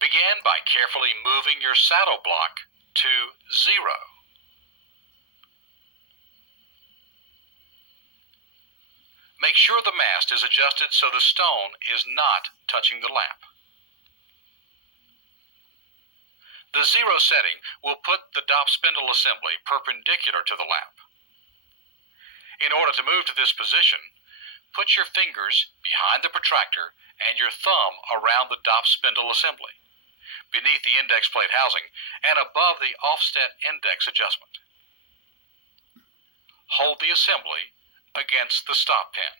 Begin by carefully moving your saddle block to 0. Make sure the mast is adjusted so the stone is not touching the lap. The 0 setting will put the dop spindle assembly perpendicular to the lap. In order to move to this position, put your fingers behind the protractor and your thumb around the dop spindle assembly, beneath the index plate housing and above the offset index adjustment. Hold the assembly against the stop pin.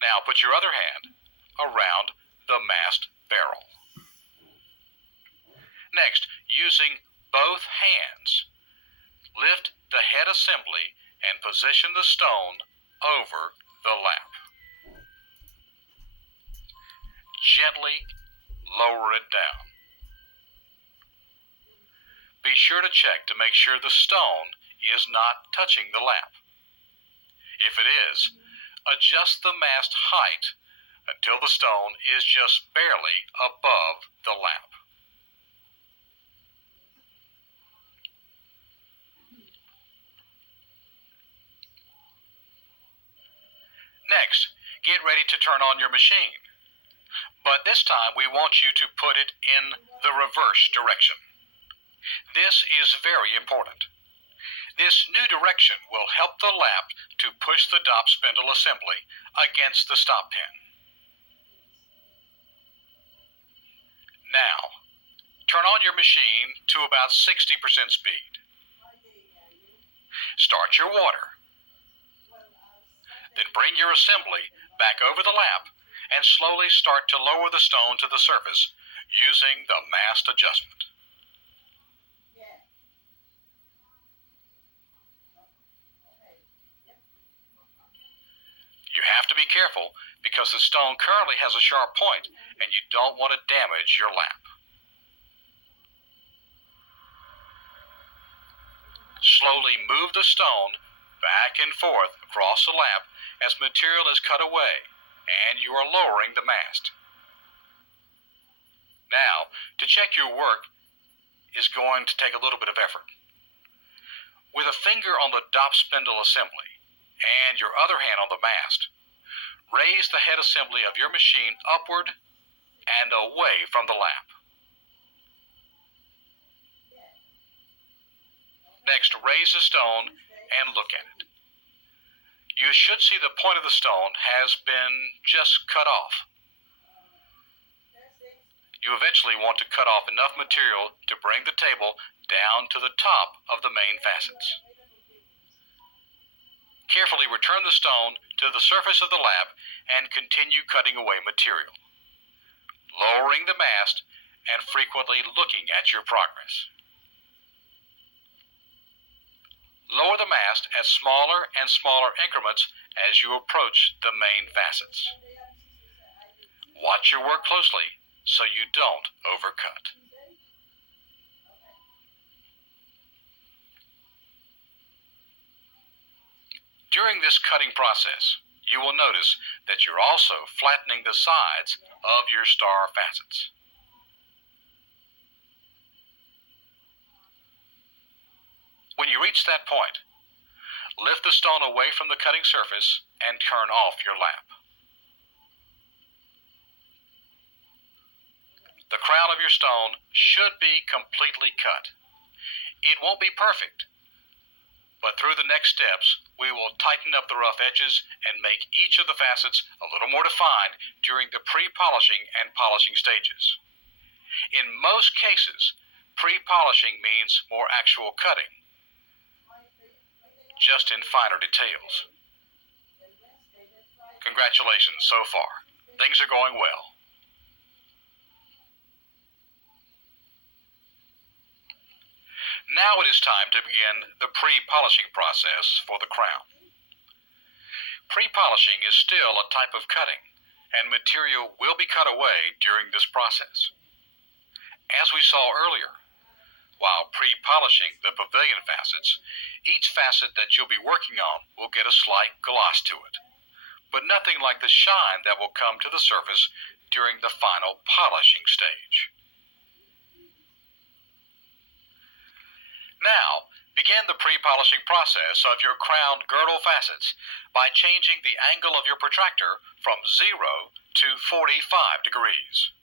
Now put your other hand around the mast barrel. Next, using both hands, lift the head assembly and position the stone over the lap. Gently lower it down. Be sure to check to make sure the stone is not touching the lap. If it is, adjust the mast height until the stone is just barely above the lap. Next, get ready to turn on your machine. But this time we want you to put it in the reverse direction. This is very important. This new direction will help the lap to push the dop spindle assembly against the stop pin. Now, turn on your machine to about 60% speed. Start your water. Then bring your assembly back over the lap and slowly start to lower the stone to the surface using the mast adjustment. You have to be careful because the stone currently has a sharp point and you don't want to damage your lap. Slowly move the stone back and forth across the lap as material is cut away and you are lowering the mast. Now, to check your work is going to take a little bit of effort. With a finger on the dop spindle assembly and your other hand on the mast, raise the head assembly of your machine upward and away from the lap. Next, raise the stone and look at it. You should see the point of the stone has been just cut off. You eventually want to cut off enough material to bring the table down to the top of the main facets. Carefully return the stone to the surface of the lap and continue cutting away material, lowering the mast and frequently looking at your progress. Lower the mast at smaller and smaller increments as you approach the main facets. Watch your work closely so you don't overcut. During this cutting process, you will notice that you're also flattening the sides of your star facets. When you reach that point, lift the stone away from the cutting surface and turn off your lap. The crown of your stone should be completely cut. It won't be perfect, but through the next steps, we will tighten up the rough edges and make each of the facets a little more defined during the pre-polishing and polishing stages. In most cases, pre-polishing means more actual cutting, just in finer details. Congratulations so far. Things are going well. Now it is time to begin the pre-polishing process for the crown. Pre-polishing is still a type of cutting, and material will be cut away during this process. As we saw earlier, while pre-polishing the pavilion facets, each facet that you'll be working on will get a slight gloss to it. but nothing like the shine that will come to the surface during the final polishing stage. Now, begin the pre-polishing process of your crown girdle facets by changing the angle of your protractor from 0 to 45 degrees.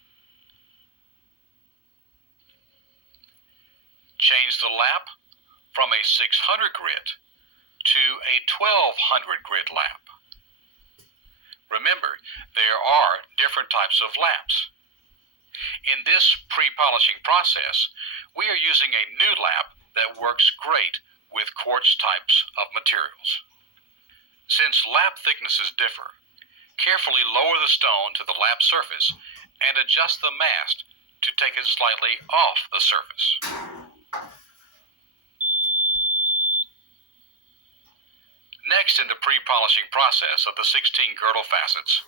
Change the lap from a 600 grit to a 1200 grit lap. Remember, there are different types of laps. In this pre-polishing process, we are using a new lap that works great with quartz types of materials. Since lap thicknesses differ, carefully lower the stone to the lap surface and adjust the mast to take it slightly off the surface. Next, in the pre-polishing process of the 16 girdle facets,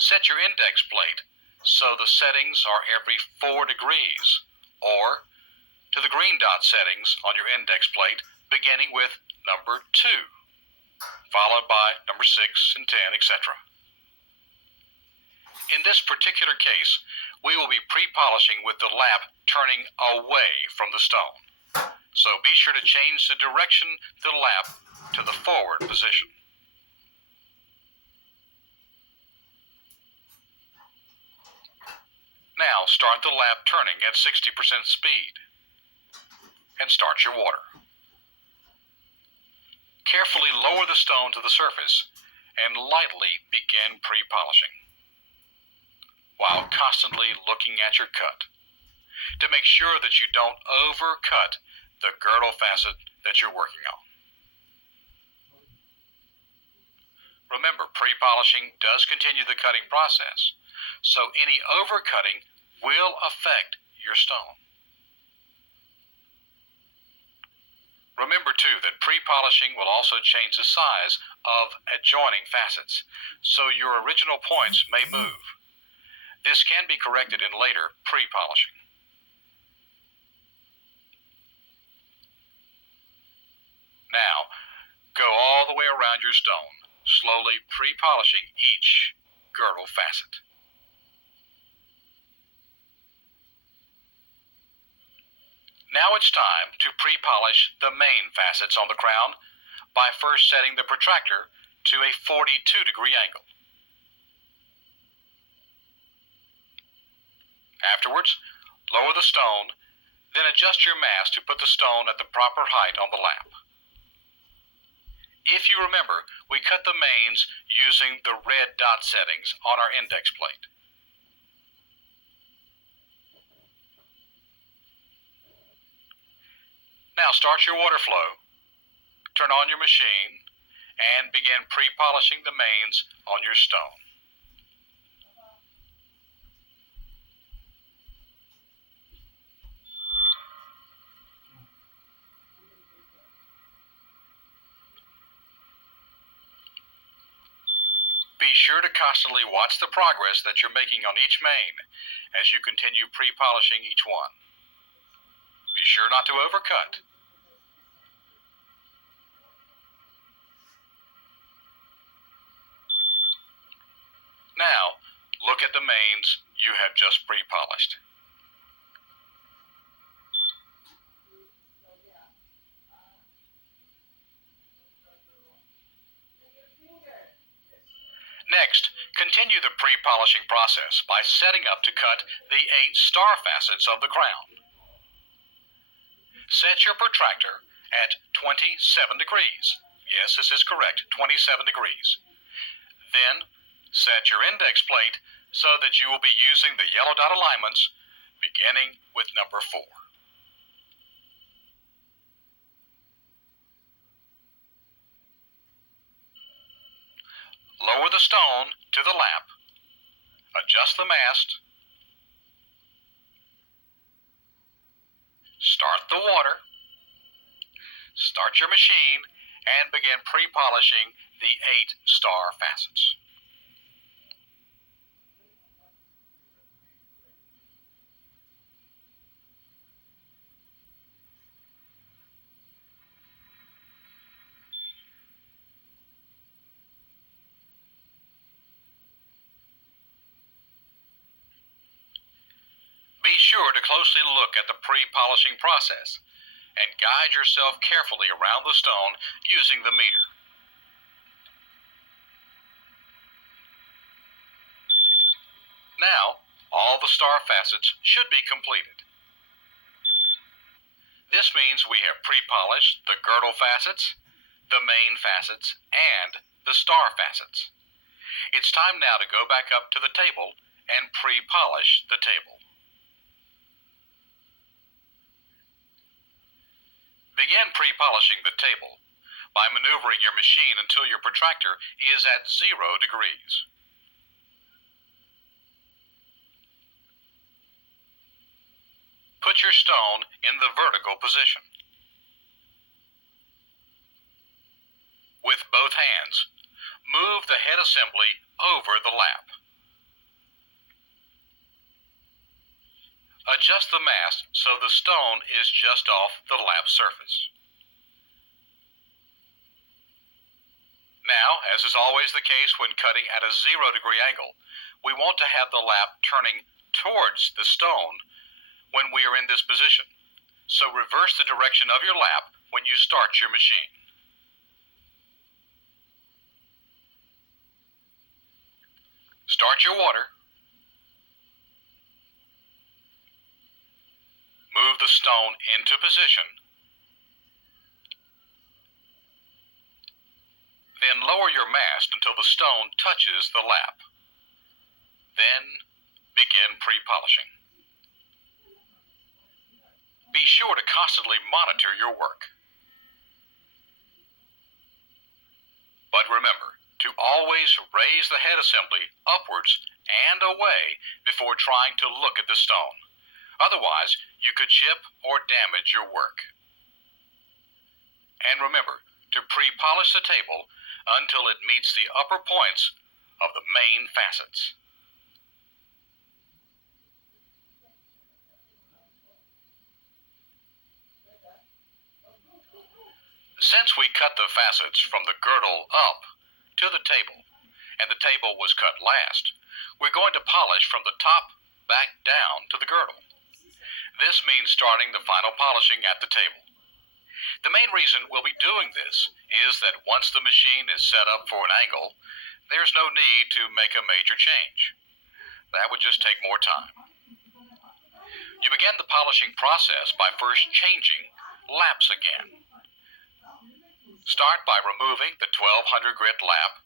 set your index plate so the settings are every 4 degrees, or to the green dot settings on your index plate, beginning with number 2, followed by number 6 and 10, etc. In this particular case, we will be pre-polishing with the lap turning away from the stone. So be sure to change the direction of the lap to the forward position. Now start the lap turning at 60% speed and start your water. Carefully lower the stone to the surface and lightly begin pre-polishing, while constantly looking at your cut to make sure that you don't overcut the girdle facet that you're working on. Remember, pre-polishing does continue the cutting process, so any overcutting will affect your stone. Remember too that pre-polishing will also change the size of adjoining facets, so your original points may move. This can be corrected in later pre-polishing. Now, go all the way around your stone, slowly pre-polishing each girdle facet. Now it's time to pre-polish the main facets on the crown by first setting the protractor to a 42-degree angle. Afterwards, lower the stone, then adjust your mast to put the stone at the proper height on the lap. If you remember, we cut the mains using the red dot settings on our index plate. Now start your water flow, turn on your machine, and begin pre-polishing the mains on your stone. Be sure to constantly watch the progress that you're making on each main as you continue pre-polishing each one. Be sure not to overcut. Now, look at the mains you have just pre-polished. Next, continue the pre-polishing process by setting up to cut the 8 star facets of the crown. Set your protractor at 27 degrees. Yes, this is correct, 27 degrees. Then, set your index plate so that you will be using the yellow dot alignments beginning with number 4. Lower the stone to the lap, adjust the mast, start the water, start your machine, and begin pre-polishing the 8 star facets. to closely look at the pre-polishing process and guide yourself carefully around the stone using the meter. Now, all the star facets should be completed. This means we have pre-polished the girdle facets, the main facets, and the star facets. It's time now to go back up to the table and pre-polish the table. Begin pre-polishing the table by maneuvering your machine until your protractor is at 0 degrees. Put your stone in the vertical position. With both hands, move the head assembly over the lap. Adjust the mast so the stone is just off the lap surface. Now, as is always the case when cutting at a 0 degree angle, we want to have the lap turning towards the stone when we are in this position. So reverse the direction of your lap when you start your machine. Start your water. Move the stone into position. Then lower your mast until the stone touches the lap. Then begin pre-polishing. Be sure to constantly monitor your work. But remember to always raise the head assembly upwards and away before trying to look at the stone. Otherwise, you could chip or damage your work. And remember to pre-polish the table until it meets the upper points of the main facets. Since we cut the facets from the girdle up to the table, and the table was cut last, we're going to polish from the top back down to the girdle. This means starting the final polishing at the table. The main reason we'll be doing this is that once the machine is set up for an angle, there's no need to make a major change. That would just take more time. You begin the polishing process by first changing laps again. Start by removing the 1200 grit lap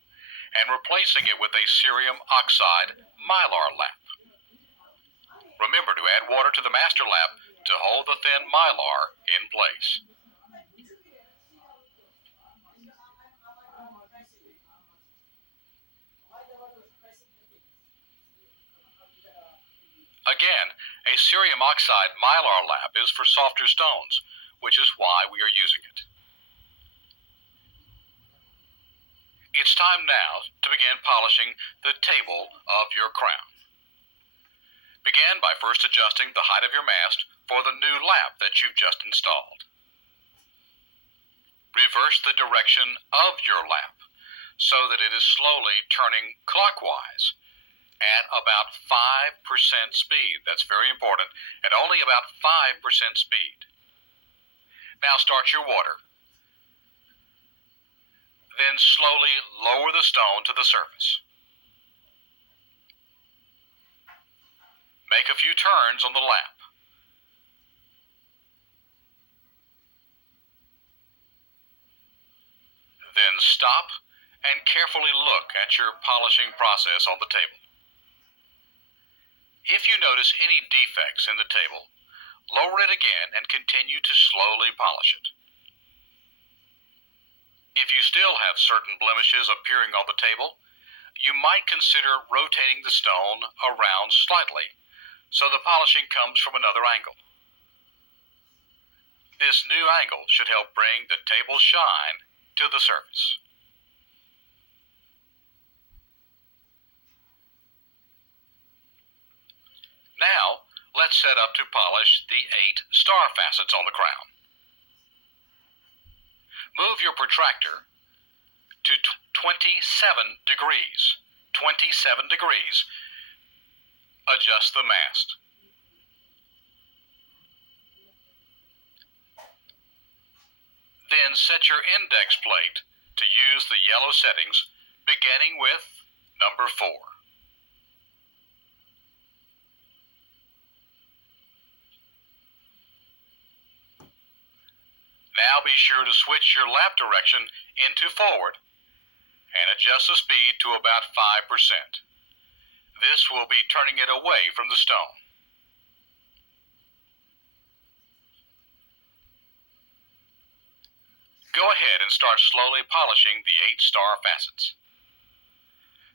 and replacing it with a cerium oxide mylar lap. Remember to add water to the master lap to hold the thin mylar in place. Again, a cerium oxide mylar lap is for softer stones, which is why we are using it. It's time now to begin polishing the table of your crown. Begin by first adjusting the height of your mast for the new lap that you've just installed. Reverse the direction of your lap so that it is slowly turning clockwise at about 5% speed. That's very important, at only about 5% speed. Now start your water. Then slowly lower the stone to the surface. Make a few turns on the lap. Then stop and carefully look at your polishing process on the table. If you notice any defects in the table, lower it again and continue to slowly polish it. If you still have certain blemishes appearing on the table, you might consider rotating the stone around slightly so the polishing comes from another angle. This new angle should help bring the table shine to the surface. Now, let's set up to polish the 8 star facets on the crown. Move your protractor to 27 degrees. 27 degrees. Adjust the mast. Then set your index plate to use the yellow settings, beginning with number 4. Now be sure to switch your lap direction into forward and adjust the speed to about 5%. This will be turning it away from the stone. Go ahead and start slowly polishing the 8-star facets.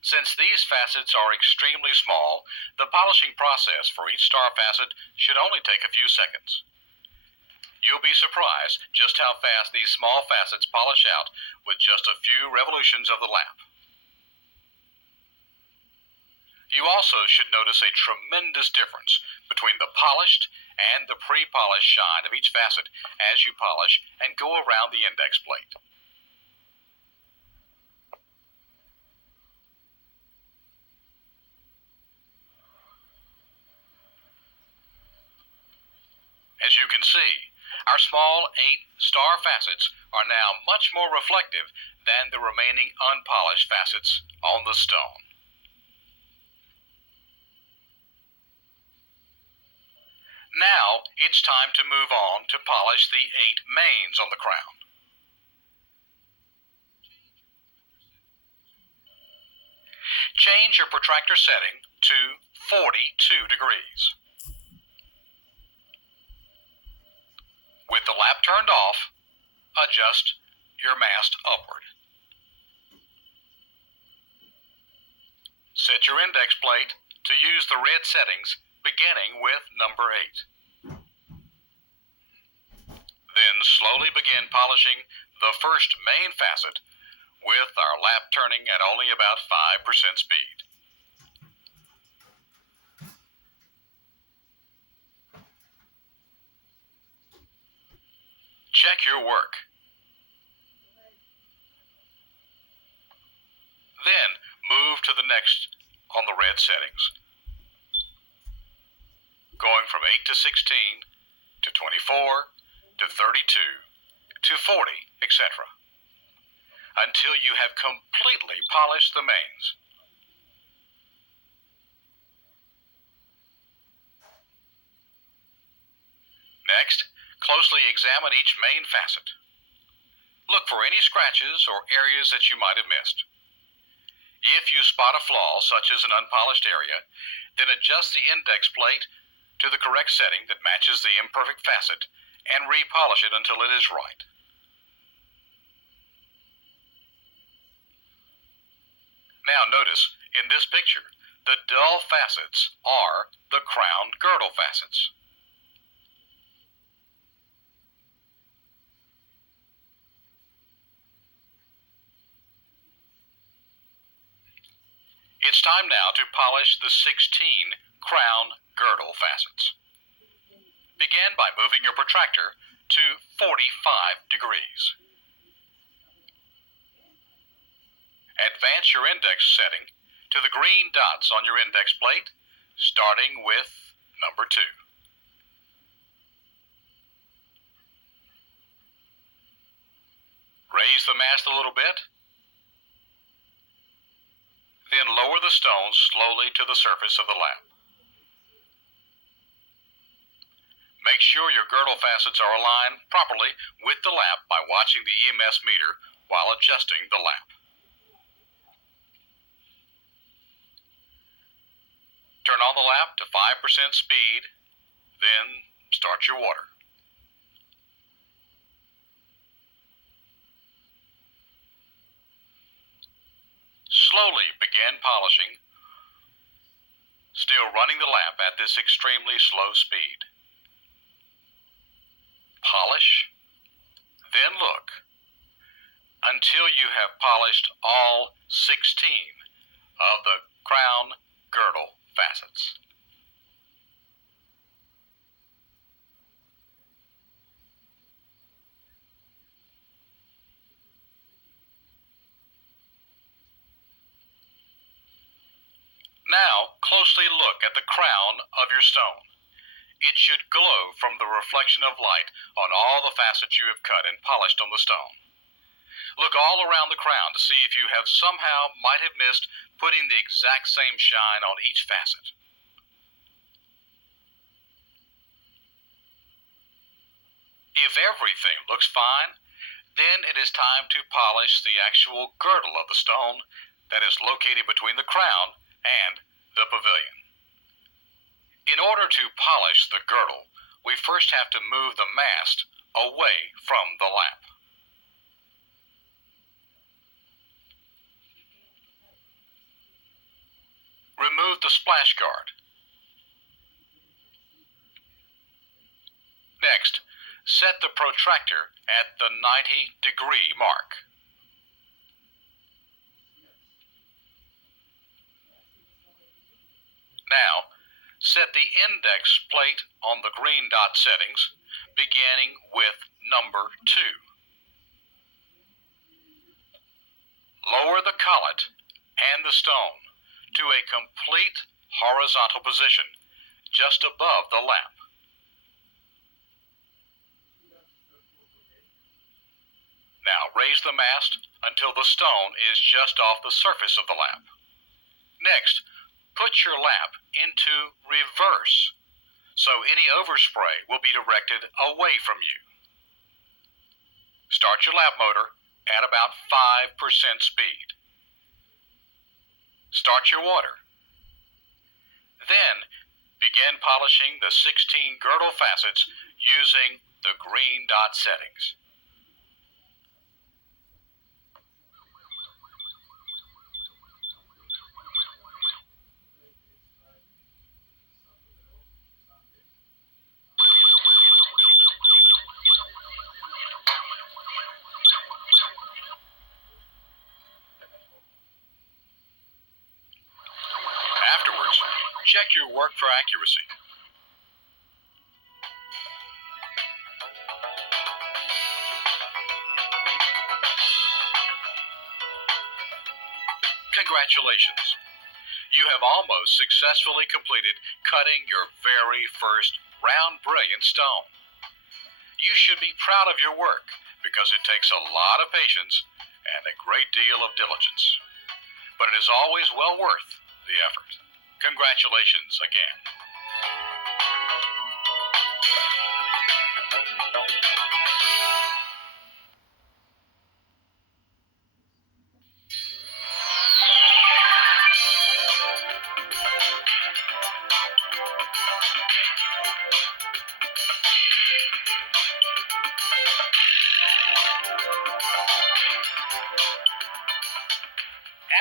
Since these facets are extremely small, the polishing process for each star facet should only take a few seconds. You'll be surprised just how fast these small facets polish out with just a few revolutions of the lap. You also should notice a tremendous difference between the polished and the pre-polished shine of each facet as you polish and go around the index plate. As you can see, our small 8-star facets are now much more reflective than the remaining unpolished facets on the stone. Now it's time to move on to polish the 8 mains on the crown. Change your protractor setting to 42 degrees. With the lap turned off, adjust your mast upward. Set your index plate to use the red settings beginning with number 8. Then slowly begin polishing the first main facet with our lap turning at only about 5% speed. Check your work. Then move to the next on the red settings, going from 8 to 16 to 24 to 32 to 40, etc., until you have completely polished the mains. Next, closely examine each main facet. Look for any scratches or areas that you might have missed. If you spot a flaw, such as an unpolished area, then adjust the index plate to the correct setting that matches the imperfect facet and repolish it until it is right. Now notice, in this picture, the dull facets are the crown girdle facets. It's time now to polish the 16 crown girdle facets. Begin by moving your protractor to 45 degrees. Advance your index setting to the green dots on your index plate, starting with number 2. Raise the mast a little bit, then lower the stone slowly to the surface of the lap. Make sure your girdle facets are aligned properly with the lap by watching the EMS meter while adjusting the lap. Turn on the lap to 5% speed, then start your water. Slowly begin polishing, still running the lap at this extremely slow speed. Polish, then look, until you have polished all 16 of the crown girdle facets. Now, closely look at the crown of your stone. It should glow from the reflection of light on all the facets you have cut and polished on the stone. Look all around the crown to see if you have somehow might have missed putting the exact same shine on each facet. If everything looks fine, then it is time to polish the actual girdle of the stone that is located between the crown and the pavilion. In order to polish the girdle, we first have to move the mast away from the lap. Remove the splash guard. Next, set the protractor at the 90-degree mark. Now, set the index plate on the green dot settings, beginning with number 2. Lower the collet and the stone to a complete horizontal position just above the lap. Now raise the mast until the stone is just off the surface of the lap. Next, put your lap into reverse so any overspray will be directed away from you. Start your lap motor at about 5% speed. Start your water. Then begin polishing the 16 girdle facets using the green dot settings. Afterwards, check your work for accuracy. Congratulations! You have almost successfully completed cutting your very first round brilliant stone. You should be proud of your work because it takes a lot of patience and a great deal of diligence. But it is always well worth the effort. Congratulations again.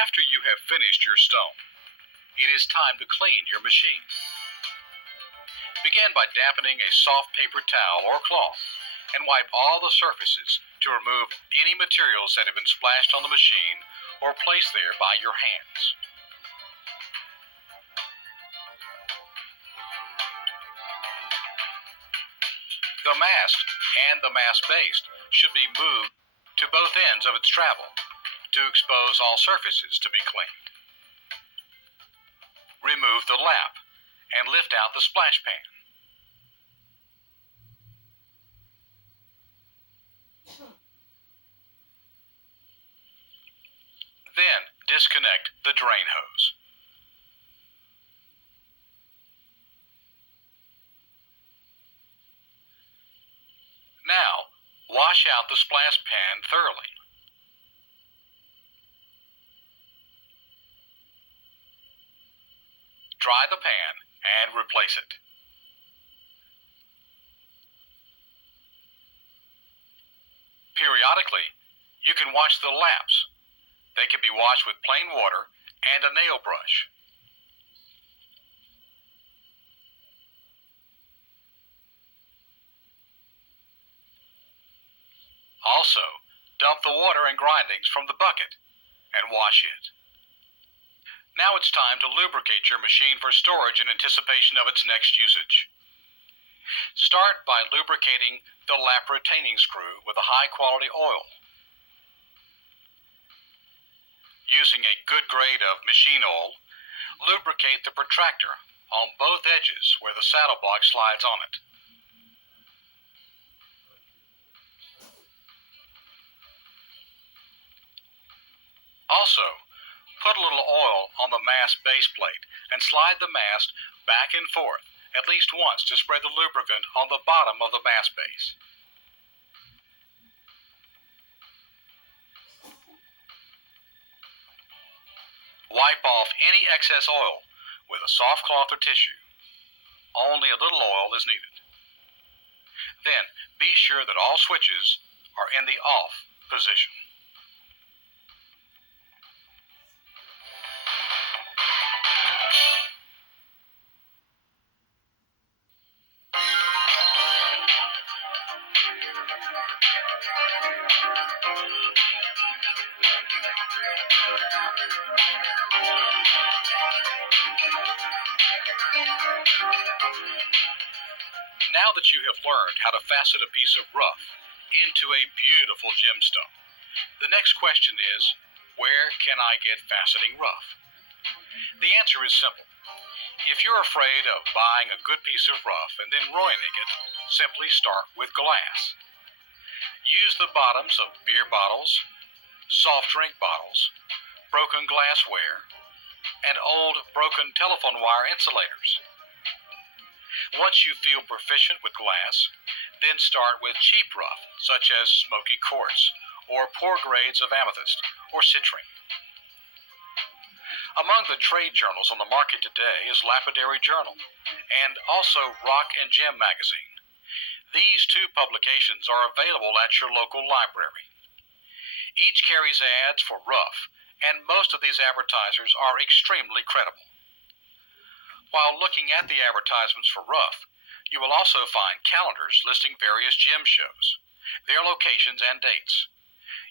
After you have finished your stone, it is time to clean your machine. Begin by dampening a soft paper towel or cloth and wipe all the surfaces to remove any materials that have been splashed on the machine or placed there by your hands. The mast and the mast base should be moved to both ends of its travel to expose all surfaces to be cleaned. Remove the lap and lift out the splash pan. Then disconnect the drain hose. Now, wash out the splash pan thoroughly. Dry the pan and replace it. Periodically, you can wash the laps. They can be washed with plain water and a nail brush. Also, dump the water and grindings from the bucket and wash it. Now it's time to lubricate your machine for storage in anticipation of its next usage. Start by lubricating the lap retaining screw with a high-quality oil. Using a good grade of machine oil, lubricate the protractor on both edges where the saddle block slides on it. Also, put a little oil on the mast base plate and slide the mast back and forth at least once to spread the lubricant on the bottom of the mast base. Wipe off any excess oil with a soft cloth or tissue. Only a little oil is needed. Then be sure that all switches are in the off position. Now that you have learned how to facet a piece of rough into a beautiful gemstone, the next question is, where can I get faceting rough? The answer is simple. If you're afraid of buying a good piece of rough and then ruining it, simply start with glass. Use the bottoms of beer bottles, soft drink bottles, broken glassware, and old broken telephone wire insulators. Once you feel proficient with glass, then start with cheap rough, such as smoky quartz, or poor grades of amethyst, or citrine. Among the trade journals on the market today is Lapidary Journal, and also Rock and Gem magazine. These two publications are available at your local library. Each carries ads for rough, and most of these advertisers are extremely credible. While looking at the advertisements for rough, you will also find calendars listing various gem shows, their locations and dates.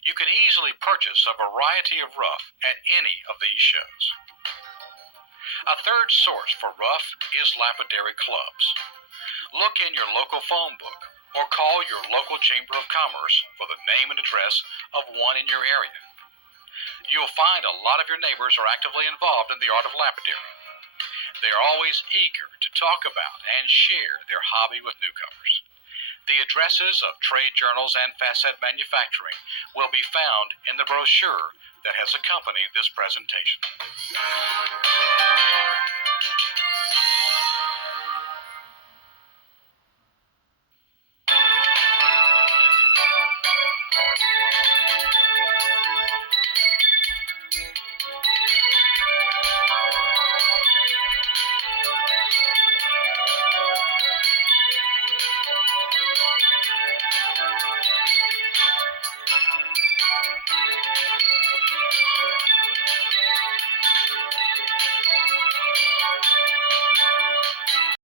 You can easily purchase a variety of rough at any of these shows. A third source for rough is lapidary clubs. Look in your local phone book or call your local Chamber of Commerce for the name and address of one in your area. You'll find a lot of your neighbors are actively involved in the art of lapidary. They are always eager to talk about and share their hobby with newcomers. The addresses of trade journals and facet manufacturing will be found in the brochure that has accompanied this presentation.